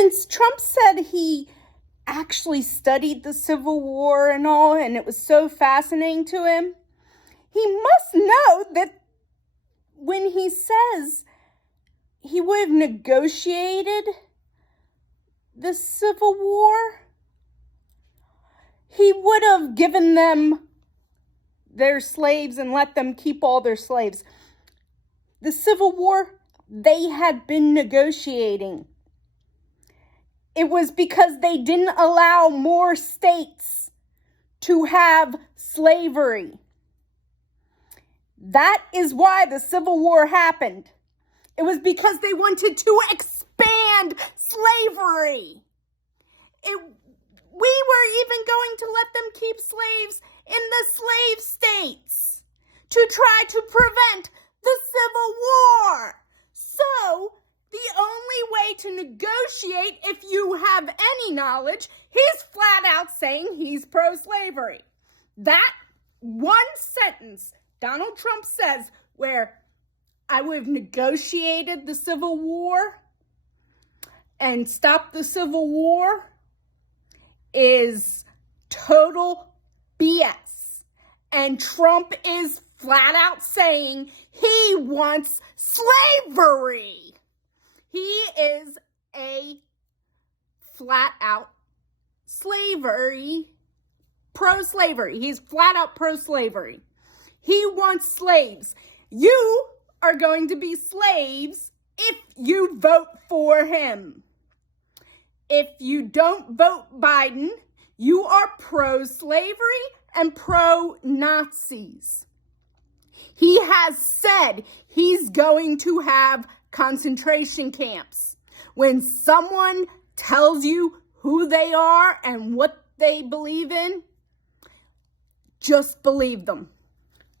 since Trump said he actually studied the Civil War and all, and it was so fascinating to him, he must know that when he says he would have negotiated the Civil War, he would have given them their slaves and let them keep all their slaves. The Civil War, they had been negotiating. It was because they didn't allow more states to have slavery. That is why the Civil War happened. It was because they wanted to expand slavery. We were even going to let them keep slaves in the slave states to try to prevent the Civil War. So, the only way to negotiate, if you have any knowledge, he's flat out saying he's pro-slavery. That one sentence Donald Trump says, where I would have negotiated the Civil War and stopped the Civil War, is total BS. And Trump is flat out saying he wants slavery. He is a flat out pro-slavery. He's flat out pro-slavery. He wants slaves. You are going to be slaves if you vote for him. If you don't vote Biden, you are pro-slavery and pro-Nazis. He has said he's going to have concentration camps. When someone tells you who they are and what they believe in, just believe them.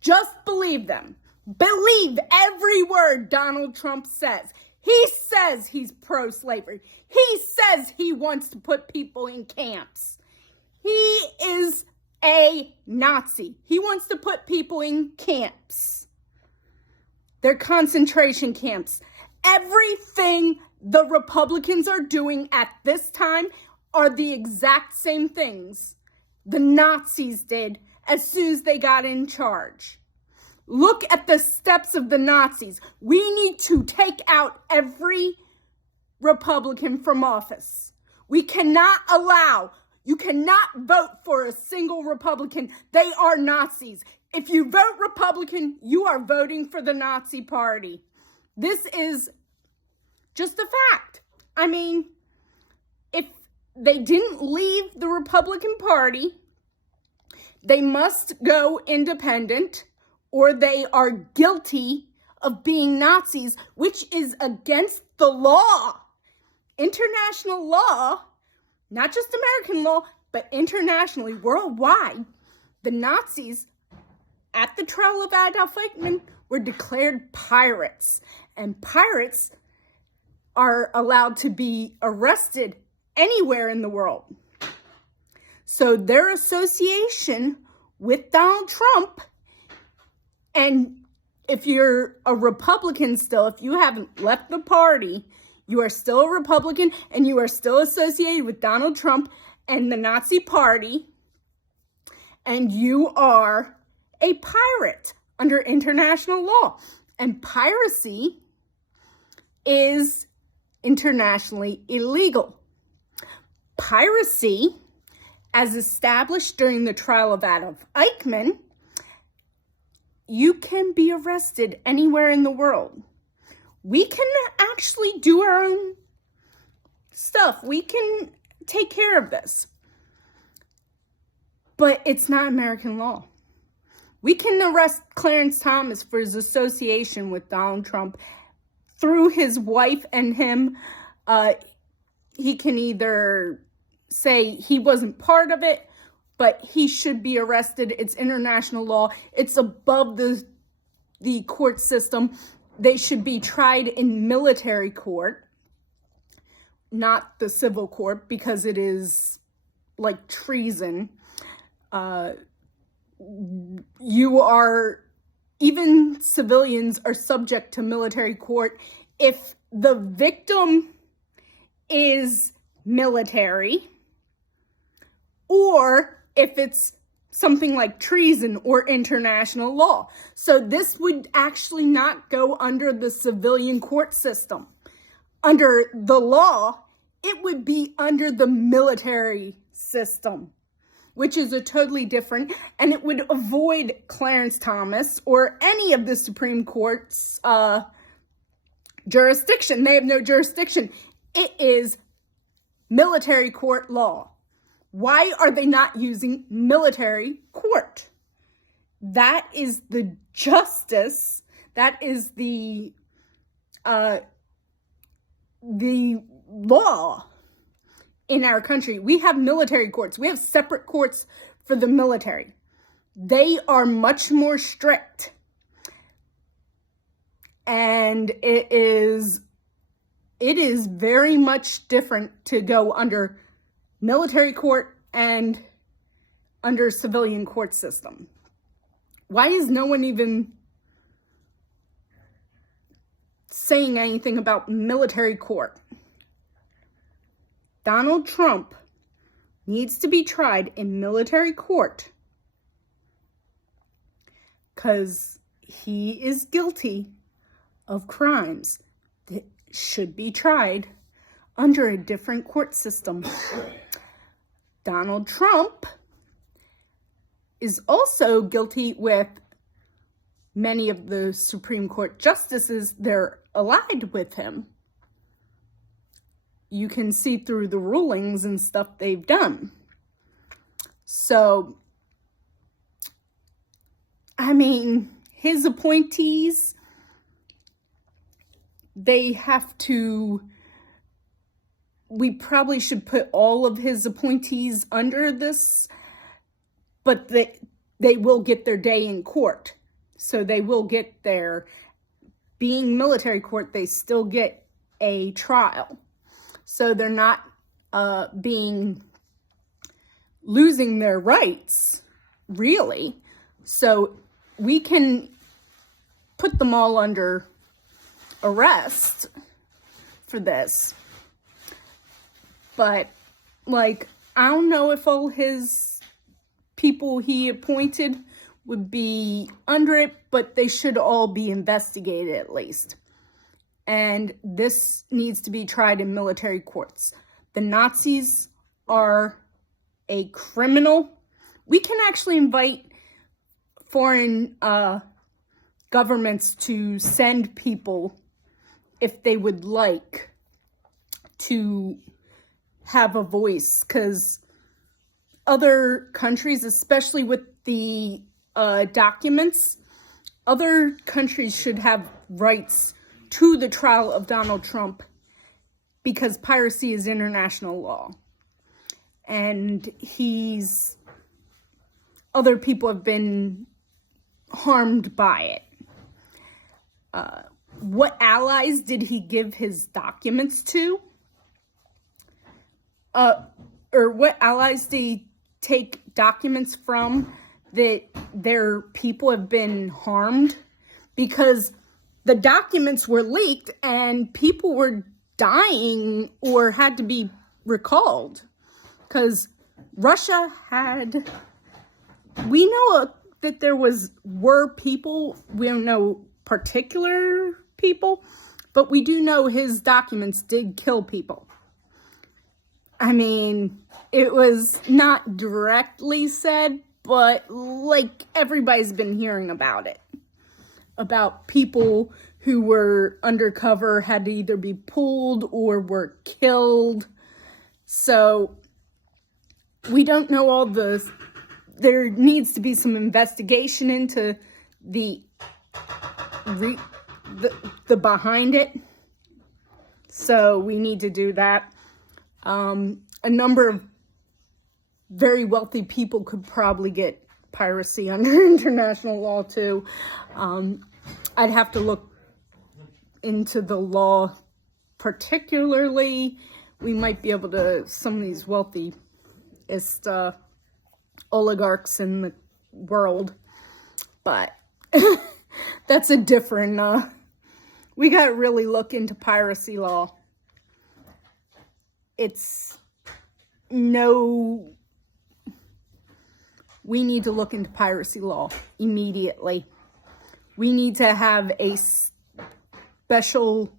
Just believe them. Believe every word Donald Trump says. He says he's pro-slavery. He says he wants to put people in camps. He is a Nazi. He wants to put people in camps. They're concentration camps. Everything the Republicans are doing at this time are the exact same things the Nazis did as soon as they got in charge. Look at the steps of the Nazis. We need to take out every Republican from office. You cannot vote for a single Republican. They are Nazis. If you vote Republican, you are voting for the Nazi Party. This is just a fact. I mean, if they didn't leave the Republican Party, they must go independent, or they are guilty of being Nazis, which is against the law. International law, not just American law, but internationally, worldwide, the Nazis at the trial of Adolf Eichmann were declared pirates. And pirates are allowed to be arrested anywhere in the world. So their association with Donald Trump, and if you're a Republican still, if you haven't left the party, you are still a Republican and you are still associated with Donald Trump and the Nazi Party, and you are a pirate under international law. And piracy is internationally illegal. Piracy, as established during the trial of Adolf Eichmann, you can be arrested anywhere in the world. We can actually do our own stuff. We can take care of this. But it's not American law. We can arrest Clarence Thomas for his association with Donald Trump through his wife and him. He can either say he wasn't part of it, but he should be arrested. It's international law. It's above the court system. They should be tried in military court, not the civil court, because it is like treason. Even civilians are subject to military court if the victim is military, or if it's something like treason or international law. So this would actually not go under the civilian court system. Under the law, it would be under the military system, which is a totally different, and it would avoid Clarence Thomas or any of the Supreme Court's jurisdiction. They have no jurisdiction. It is military court law. Why are they not using military court? That is the justice. That is the law in our country. We have military courts. We have separate courts for the military. They are much more strict. And it is very much different to go under military court and under civilian court system. Why is no one even saying anything about military court? Donald Trump needs to be tried in military court because he is guilty of crimes that should be tried under a different court system. Donald Trump is also guilty with many of the Supreme Court justices. They're allied with him. You can see through the rulings and stuff they've done. So, I mean, his appointees, they have to, we probably should put all of his appointees under this, but they will get their day in court. So they will get their, being military court, they still get a trial. So they're not losing their rights, really. So we can put them all under arrest for this. But, like, I don't know if all his people he appointed would be under it, but they should all be investigated at least. And this needs to be tried in military courts. The Nazis are a criminal. We can actually invite foreign governments to send people if they would like to have a voice, because other countries, especially with the documents, other countries should have rights to the trial of Donald Trump, because piracy is international law. And other people have been harmed by it. What allies did he give his documents to? Or what allies did he take documents from that their people have been harmed? Because the documents were leaked and people were dying or had to be recalled. Because Russia we know that there were people, we don't know particular people, but we do know his documents did kill people. I mean, it was not directly said, but like everybody's been hearing about it. About people who were undercover had to either be pulled or were killed. So we don't know all there needs to be some investigation into the behind it. So we need to do that. A number of very wealthy people could probably get piracy under international law too. I'd have to look into the law particularly. We might be able to, some of these wealthiest oligarchs in the world, but that's a different, we got to really look into piracy law. it's no, we need to look into piracy law immediately. We need to have a special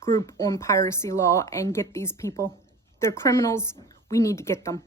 group on piracy law and get these people. They're criminals. We need to get them.